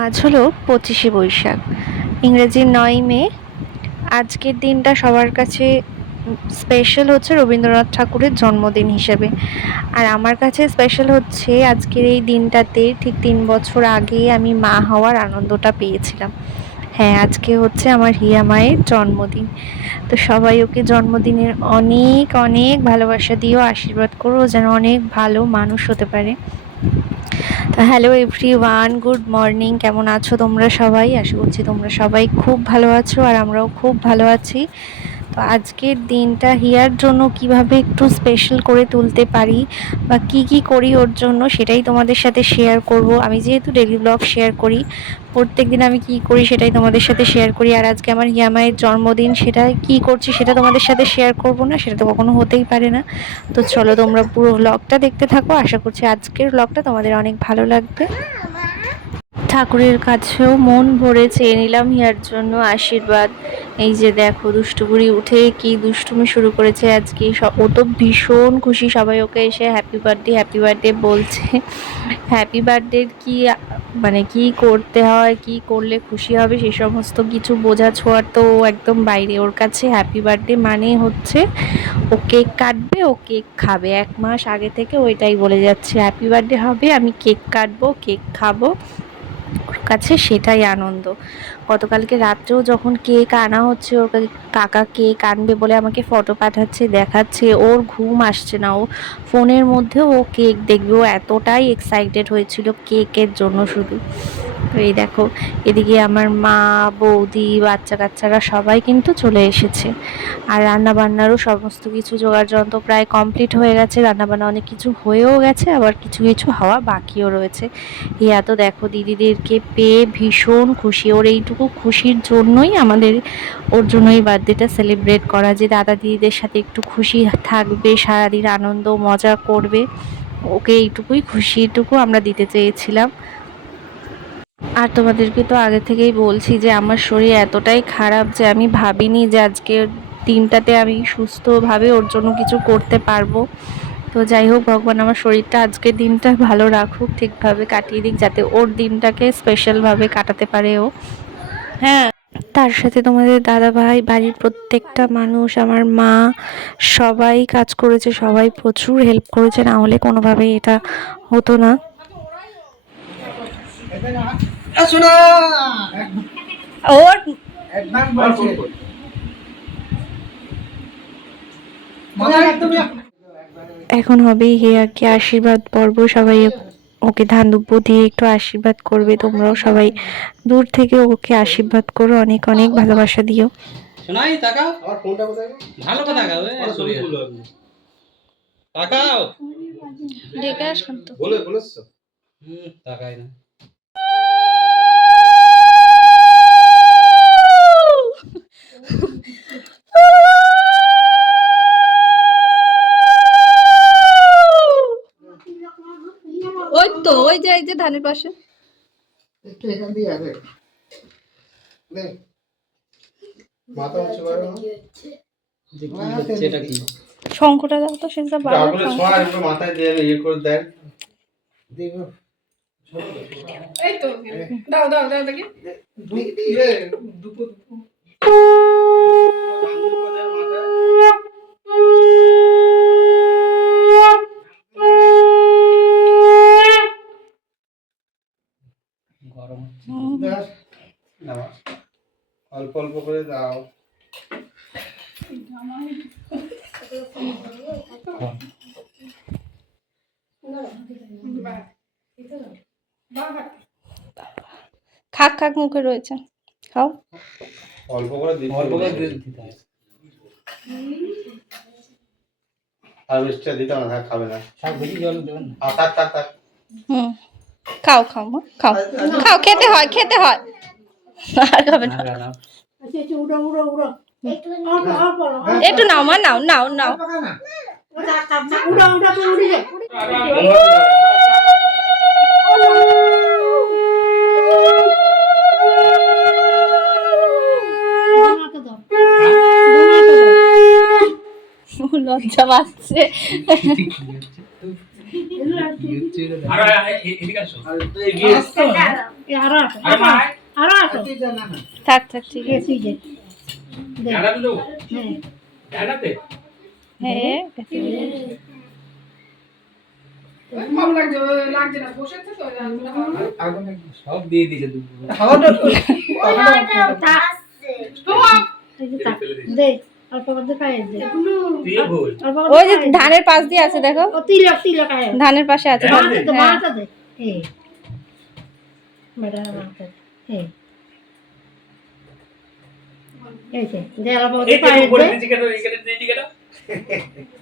আজ হলো 25শে বৈশাখ, ইংরেজির 9ই মে। আজকের দিনটা সবার কাছে স্পেশাল হচ্ছে রবীন্দ্রনাথ ঠাকুরের জন্মদিন হিসেবে। আর আমার কাছে স্পেশাল হচ্ছে আজকের এই দিনটাতে ঠিক 3 বছর আগে আমি মা হওয়ার আনন্দটা পেয়েছিলাম। হ্যাঁ, আজকে হচ্ছে আমার হিয়া মায়ের জন্মদিন। তো সবাই ওকে জন্মদিনের অনেক অনেক ভালোবাসা দিও, আশীর্বাদ করো যেন অনেক ভালো মানুষ হতে পারে। তো হ্যালো এভরিওয়ান, গুড মর্নিং। কেমন আছো তোমরা সবাই? আশা করছি তোমরা সবাই খুব ভালো আছো আর আমরাও খুব ভালো আছি। তো আজকের দিনটা হিয়ার জন্য কিভাবে একটু স্পেশাল করে তুলতে পারি বা কি করি ওর জন্য সেটাই তোমাদের সাথে শেয়ার করব। আমি যেহেতু ডেইলি ব্লগ শেয়ার করি, প্রত্যেক দিন আমি কি করি সেটাই তোমাদের সাথে শেয়ার করি। আর আজকে আমার হিয়া মায়ের জন্মদিন, সেটা কি করছি সেটা তোমাদের সাথে শেয়ার করব না, সেটা তো কখনো হতেই পারে না। তো চলো তোমরা পুরো ব্লগটা দেখতে থাকো, আশা করছি আজকের ব্লগটা তোমাদের অনেক ভালো লাগবে। ঠাকুরের কাছেও মন ভরে চেয়ে নিলাম হিয়ার জন্য আশীর্বাদ। এই যে দেখো দুষ্টুপুরি উঠে কি দুষ্টুমি শুরু করেছে আজকে। ও তো ভীষণ খুশি, সবাই ওকে এসে হ্যাপি বার্থডে বলছে। হ্যাপি বার্থডে কি মানে কি করতে হয়, কি করলে খুশি হবে সে সমস্ত কিছু বোঝা ছোঁয়ার তো ও একদম বাইরে। ওর কাছে হ্যাপি বার্থডে মানে হচ্ছে ও কেক কাটবে, ও কেক খাবে। 1 মাস আগে থেকে ওইটাই বলে যাচ্ছে হ্যাপি বার্থডে হবে, আমি কেক কাটবো, কেক খাবো। ওর কাছে সেটাই আনন্দ। গতকালকে রাত্রেও যখন কেক আনা হচ্ছে, ওর কাকা কেক আনবে বলে আমাকে ফটো পাঠাচ্ছে, দেখাচ্ছে, ওর ঘুম আসছে না। ও ফোনের মধ্যেও ও কেক দেখবে, ও এতটাই এক্সাইটেড হয়েছিল কেকের জন্য শুধু। তো এই দেখো এদিকে আমার মা, বৌদি, বাচ্চা কাচ্চারা সবাই কিন্তু চলে এসেছে। আর রান্নাবান্নারও সমস্ত কিছু জোগাড় যন্ত্র প্রায় কমপ্লিট হয়ে গেছে। রান্নাবান্না অনেক কিছু হয়েও গেছে, আবার কিছু কিছু হওয়া বাকিও রয়েছে। হিয়া তো দেখো দিদিদেরকে পেয়ে ভীষণ খুশি। ওর এইটুকু খুশির জন্যই আমাদের, ওর জন্যই বার্থডেটা সেলিব্রেট করা, যে দাদা দিদিদের সাথে একটু খুশি থাকবে, সারাদিন আনন্দ মজা করবে। ওকে এইটুকুই খুশিটুকু আমরা দিতে চেয়েছিলাম। আর তোমাদেরকে তো আগে থেকেই বলছি যে আমার শরীর এতটাই খারাপ যে আমি ভাবিনি যে আজকের দিনটাতে আমি সুস্থভাবে ওর জন্য কিছু করতে পারবো। তো যাই হোক, ভগবান আমার শরীরটা আজকের দিনটা ভালো রাখুক, ঠিকভাবে কাটিয়ে দিক, যাতে ওর দিনটাকে স্পেশালভাবে কাটাতে পারে ও। হ্যাঁ, তার সাথে তোমাদের দাদা ভাই, বাড়ির প্রত্যেকটা মানুষ, আমার মা, সবাই কাজ করেছে, সবাই প্রচুর হেল্প করেছে, না হলে কোনোভাবেই এটা হতো না। ওর এখন হবে হিয়াকে আশীর্বাদ পর্ব। সবাই ওকে ধান দুব্য দিয়ে একটু আশীর্বাদ করবে। তোমরাও সবাই দূর থেকে ওকে আশীর্বাদ করো, অনেক অনেক ভালোবাসা দিও। শোনাই তাকাও, আমার ফোনটা কোথায়? ভালো করে তাকাও, সরি তাকাও, ডেকে আসলাম তো। বলেছো তাকাই না। ওই তো ওই যে এই যে ধানের পাশে একটু এখান দিয়ে আসে নে, মাথা উঁচু করো। এটা কি শঙ্কটা দাও তো, সেটা তাহলে ছোঁয়া একটু মাথায় দিয়ে ইয়ে করে দেন। দেখো এই তো দাও দাও দাও দেখি রে দুপো গরম অল্প অল্প করে দাও। খাক খাক মুখে রয়েছে, খাও। অল্প করে দিতে, অল্প করে দিতে হয়। আর মিষ্টি দিতে না, খাবে না। সব বেশি জল দেবেন না। থাক থাক থাক। খাও খাও মা, খাও খাও, খেতে হয় খেতে হয়। আর খাবে না। আচ্ছা একটু উড়ো উড়ো উড়ো একটু নাও মা, নাও নাও নাও। উড়ো উড়ো তো উড়ে যায়। লজ্জা পাচ্ছে। আরো আরো আসো থাক থাক ঠিক আছে। তুই যে হ্যাঁ ভালো লাগছে না বসে আছে তো সব দিয়ে দিয়েছে দুধ দে অল্প করে খাই দে ওই যে ধানের পাশ দিয়ে আছে দেখো, ও তিলক তিলক আয় ধানের পাশে আছে। মাথা দে হ্যাঁ। মাথা দে এই মেডা মাথা এই এই যে দে অল্প করে খাই দে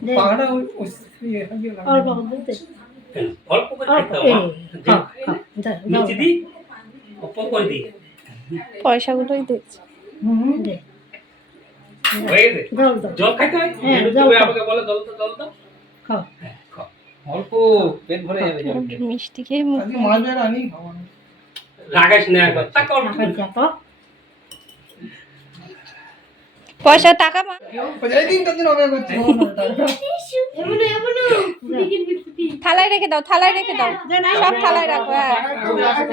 দে অল্প করে দে অল্প করে অল্প খেতে এই হবে খা খা দে নিচে দি উপর করে দি পয়সাগুলোই দেখছি। দে হয়ে গেছে জল দাও জল খাইতে হয় হ্যাঁ, যেটা জল তুমি খাও। আমাকে বলো জল দাও খাও হ্যাঁ, খাও। অল্প পেট ভরে যাবে মিষ্টি খেয়ে মুখ মাঝে রানি খাওয়া লাগাইস না একবার তাক অল্প টাকা যা তো পয়সা টাকা মা এই দিনটা দিন হবে করছে এমন এমন থালায় রেখে দাও, থালায় রেখে দাও, সব থালায় রাখো। হ্যাঁ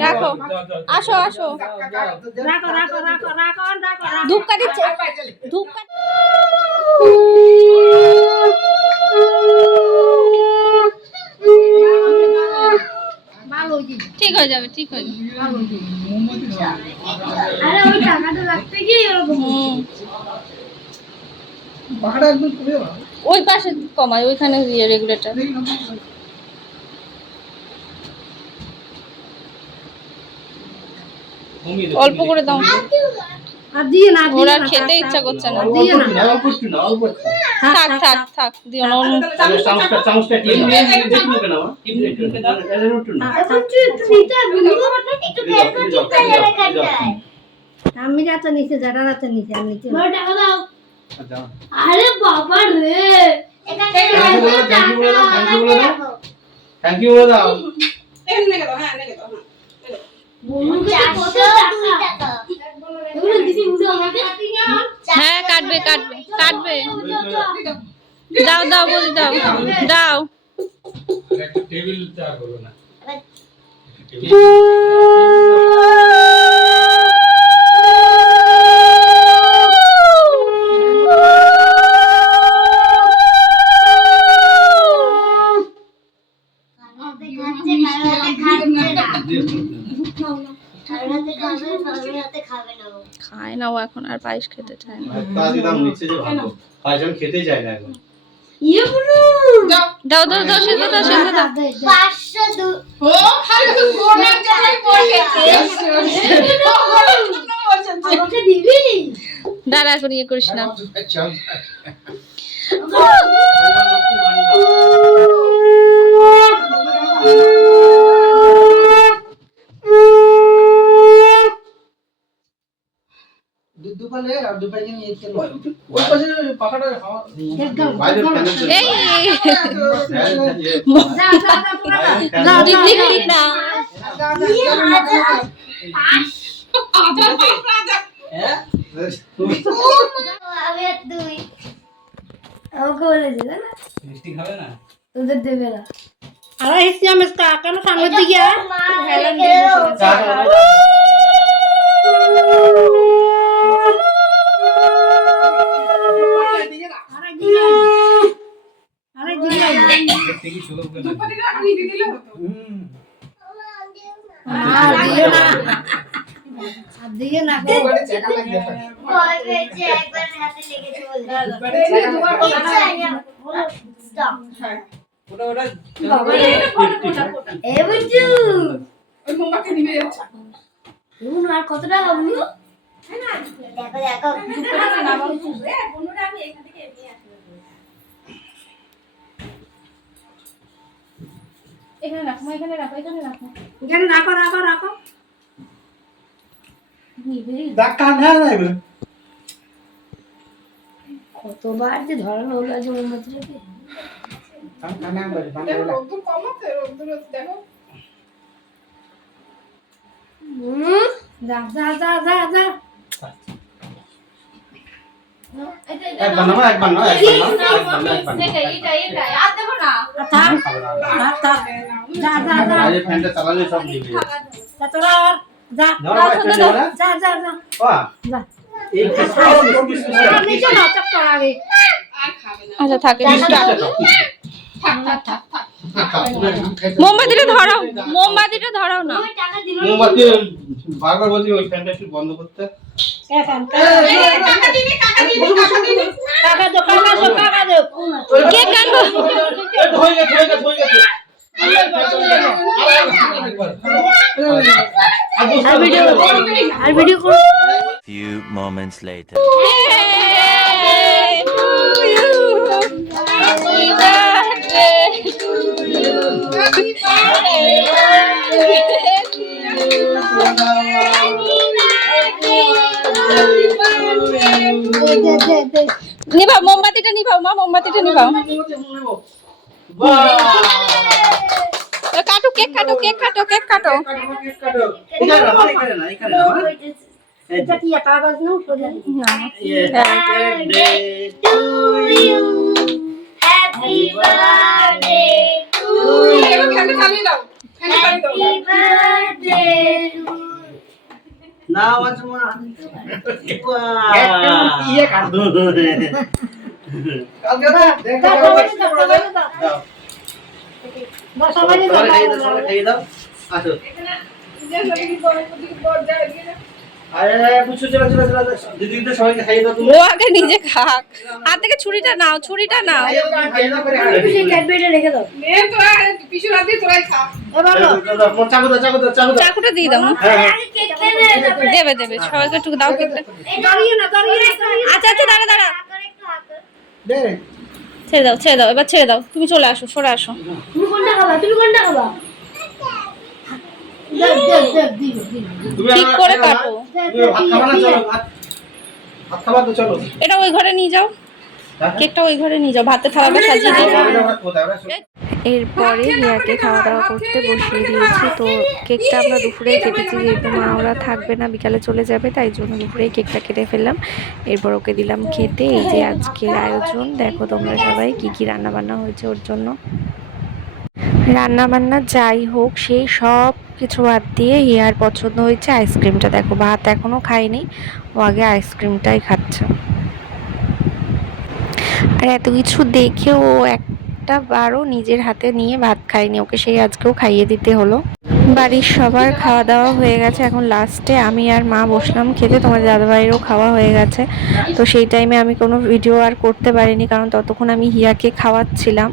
রাখো, আসো আসো। রাখো রাখো রাখো রাখো রাখো ধূপকা দিচ্ছে, ধূপকা। ভালো জি ঠিক হয়ে যাবে, ঠিক হয়ে যাবে। ভালো জি আরে ওই টাকাটা রাখতে গিয়ে এরকম পাখাটা একদম খুলে দাও ওই পাশে কমাই, ওইখানে রেগুলেটর। কমিয়ে দে অল্প করে দাও, আর দিয়ে না ওরা খেতে ইচ্ছা করছে না। দিয়ে না অল্প একটু না অল্প একটু থাক থাক থাক, দিও না। চামচটা টিপ দেখো কেন টিপ দেখো না এর একটু না এখন তুই নিতে একটু বের করে চিন্তা করে কাটায় আমি রাতে নিচে যারা রাতে নিচে আমি নিচে বড় টাকা দাও আচ্ছা আরে বাবা রে এটা থ্যাংক ইউ বলে দাও বলুকে কত টাকা এগুলো দিদি উঠে আমাকে হ্যাঁ কাটবে কাটবে কাটবে, দাও দাও বলি, দাও দাও। একটা টেবিল চা করো না খায় না ও এখন, আর পায়েস খেতে চায় না। তা দিলাম নিচে যে ভালো পাঁচজন খেতে যায় না এখন ইয়ে বলু দাও দাও দাও, সেদ্ধ দাও, সেদ্ধ দাও। 500 ও খালি তো গোনার জন্যই বসেছে আমাকে দিবি দাঁড়া এখন ইয়ে করিস না। দুপালে আর দুপালে নিয়ে চলো ওই পাশে পাখাটা হাওয়া বাইরে ফ্যান এই যা যা যা তোরা যা দিক দিক দিক না। আমি আর দুই আমাকে বলে দিলে না মিষ্টি খাবে না তোদের দেবে না আরে এসে আমি কাকা না সামনে দিকে হেলান থেকে শুরু করে না দুপাটি রাখ নিতে দিলে হতো দিয়ে না দুপাটি চাকা লাগিয়ে থাকে ভয় পেয়েছে একবার হাতে লেগেছে বলে এই যে দুবার হ্যাঁ ওটা ওটা বাবা এ বুঝু ওই মোমবাতি নিভে যাচ্ছে এমন আর কত টাকা বলিও দেখো দেখো এখানে রাখো, এখানে রাখো, এখানে রাখো। এখানে রাখো রাখো রাখো ডাক্তার না যাবে কতবার যে ধরানো হলো আজ ওর মধ্যে না বলে দেখো রোদ্দুর কমাতে রোদ্দুর দেখো যা যা যা যা যা একবার না একবার না থাক থাক যা যা যা আরে ফ্যানটা চালালে সব নিভে যাবে তা তোরা আর যা নেওয়ার আগে ট্রেন নেবো না? যা যা যা বাহ, যা এই কিসমিস আমি চলো চপ্পল আগে আচ্ছা থাকে মোমবাতিটা ধরাও, মোমবাতিটা ধরাও না। ওই টাকা দিল মোমবাতি বারবার বলছি ওই ফ্যানটা একটু বন্ধ করতে। এখন টাকা দিবি টাকা দাও কেক কাটবো। হয়ে গেছে। আর ভিডিও করো Few moments later. Yay to you. Happy birthday to you. Happy নিভাও, মোমবাতিটা নিভাও মা, মোমবাতিটা নিভাও। কাটো, কেক কাটো, কেক কাটো, কেক কাটো। এটা কি কাগজ না সোজা happy birthday to you happy birthday না মাঝমা ও আগে নিজে খাক, হাত থেকে ছুরিটা নাও, ছুরিটা নাও। সেই ক্যাডবেরি রেখে দাও চাকুটা দিয়ে দাও। আগে কেক খেয়ে দেবে দেবে, সবাইকে একটু দাও কেকটা। দাঁড়িয়ে না আচ্ছা আচ্ছা, দাঁড়া দাঁড়া, ছেড়ে দাও, ছেড়ে দাও, এবার ছেড়ে দাও। তুমি চলে আসো, সরে আসো। তুমি কোনটা খাবা ঠিক করে কাটো। এটা ওই ঘরে নিয়ে যাও, কেকটা ওই ঘরে নিয়ে যাও, ভাতের থালাটা সাজিয়ে দিয়ে। এরপরে রিয়াকে খাওয়া দাওয়া করতে বসিয়ে দিয়েছি। তো কেকটা আমরা দুপুরেই কেটেছি, যেহেতু মা ওরা থাকবে না, বিকালে চলে যাবে, তাই জন্য দুপুরেই কেকটা কেটে ফেললাম। এরপর ওকে দিলাম খেতে। এই যে আজকের আয়োজন, দেখো তোমরা সবাই কি কি রান্নাবান্না হয়েছে ওর জন্য। রান্নাবান্না যাই হোক, সেই সব কিছু বাদ দিয়ে হিয়ার পছন্দ হয়েছে আইসক্রিমটা। দেখো ভাত এখনও খায়নি, ও আগে আইসক্রিমটাই খাচ্ছে। আর এত কিছু দেখে ও একটা বারও নিজের হাতে নিয়ে ভাত খায়নি, ওকে সেই আজকেও খাইয়ে দিতে হলো। বাড়ির সবার খাওয়া দাওয়া হয়ে গেছে, এখন লাস্টে আমি আর মা বসলাম খেতে। তোমার দাদাভাইয়েরও খাওয়া হয়ে গেছে। তো সেই টাইমে আমি কোনো ভিডিও আর করতে পারিনি, কারণ ততক্ষণ আমি হিয়াকে খাওয়াচ্ছিলাম,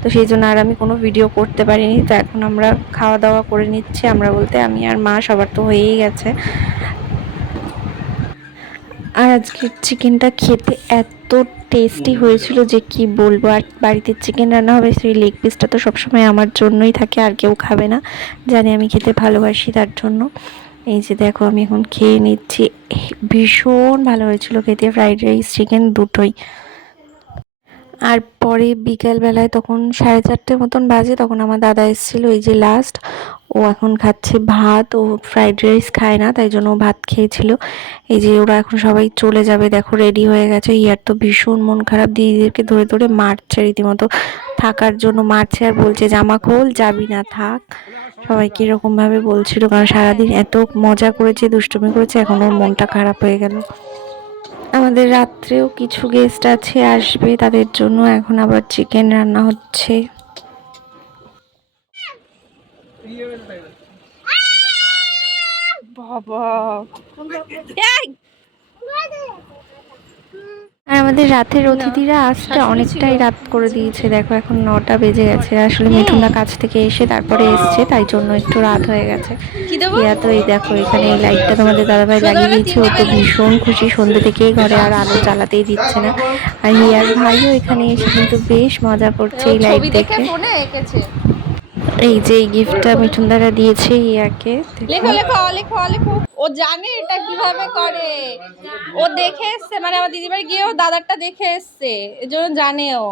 তো সেই জন্য আর আমি কোনো ভিডিও করতে পারিনি। তো এখন আমরা খাওয়া দাওয়া করে নিচ্ছি, আমরা বলতে আমি আর মা, সবার তো হয়েই গেছে। আর আজকের চিকেনটা খেতে এত টেস্টি হয়েছিল যে কি বলবো। আর বাড়িতে চিকেন রান্না হবে, সেই লেগ পিসটা তো সবসময় আমার জন্যই থাকে, আর কেউ খাবে না, জানি আমি খেতে ভালোবাসি তার জন্য। এই যে দেখো আমি এখন খেয়ে নিচ্ছি, ভীষণ ভালো হয়েছিল খেতে, ফ্রাইড রাইস চিকেন দুটোই। আর পরে বিকেলবেলায় তখন 4:30 মতন বাজে, তখন আমার দাদা এসেছিলো, এই যে লাস্ট। ও এখন খাচ্ছে ভাত, ও ফ্রাইড রাইস খায় না, তাই জন্য ও ভাত খেয়েছিল। এই যে ওরা এখন সবাই চলে যাবে, দেখো রেডি হয়ে গেছে। ইয়ার তো ভীষণ মন খারাপ, দিদিদেরকে ধরে ধরে মারছে রীতিমতো, থাকার জন্য মারছে, আর বলছে জামা খোল, যাবি না, থাক। সবাইকে এরকমভাবে বলছিল, কারণ সারাদিন এত মজা করেছে, দুষ্টুমি করেছে, এখন ওর মনটা খারাপ হয়ে গেল। আমাদের রাত্রেও কিছু গেস্ট আছে, আসবে, তাদের জন্য এখন আবার চিকেন রান্না হচ্ছে। বাবা আর আমাদের রাতের অতিথিরা আসতে অনেকটাই রাত করে দিয়েছে, দেখো এখন 9টা বেজে গেছে। আসলে মিঠুনদা কাছ থেকে এসে তারপরে এসছে, তাই জন্য একটু রাত হয়ে গেছে। কি দেবো? ইয়া তো এই দেখো এখানে এই লাইটটা তোমাদের দাদাভাই লাগিয়ে দিয়েছে, ও তো ভীষণ খুশি, সন্ধ্যে থেকেই ঘরে আর আলো জ্বালাতেই দিচ্ছে না। আর হিয়ার ভাইও এখানে এসে কিন্তু বেশ মজা করছে এই লাইট ছবি দেখে দেখে। ফোনে এঁকেছে। এই যে এই গিফটটা মিঠুন দ্বারা দিয়েছে হিয়াকে, লেখো লেখো লেখো লেখো। ও জানে এটা কিভাবে করে, ও দেখে এসছে, মানে আমার দিদির বাড়ি গিয়েও দাদারটা দেখে এসছে, এজন্য জানে ও।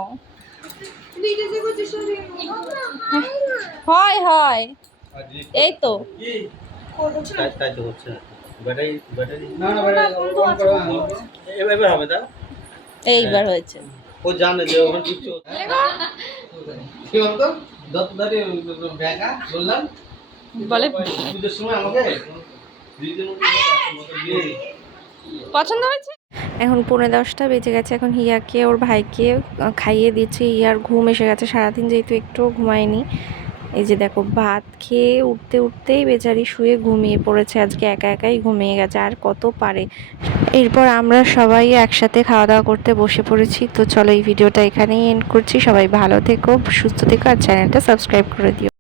হয় হয়, এই তো এইবার হয়েছে। ও জানে যে ওখানে কিছু কি বলতো দত্তদারি ব্যাগা বললাম বলে পুজোর সময় আমাকে পছন্দ হয়েছে? এখন 9:45 বেজে গেছে। এখন হিয়াকে ওর ভাইকে খাইয়ে দিচ্ছে। হিয়ার ঘুম এসে গেছে, সারাদিন যেহেতু একটুও ঘুমায়নি। এই যে দেখো, ভাত খেয়ে উঠতে উঠতেই বেচারি শুয়ে ঘুমিয়ে পড়েছে। আজকে একা একাই ঘুমিয়ে গেছে, আর কত পারে। এরপর আমরা সবাই একসাথে খাওয়া দাওয়া করতে বসে পড়েছি। তো চলো, এই ভিডিওটা এখানেই এন্ড করছি। সবাই ভালো থেকো, সুস্থ থেকো, আর চ্যানেলটা সাবস্ক্রাইব করে দিও।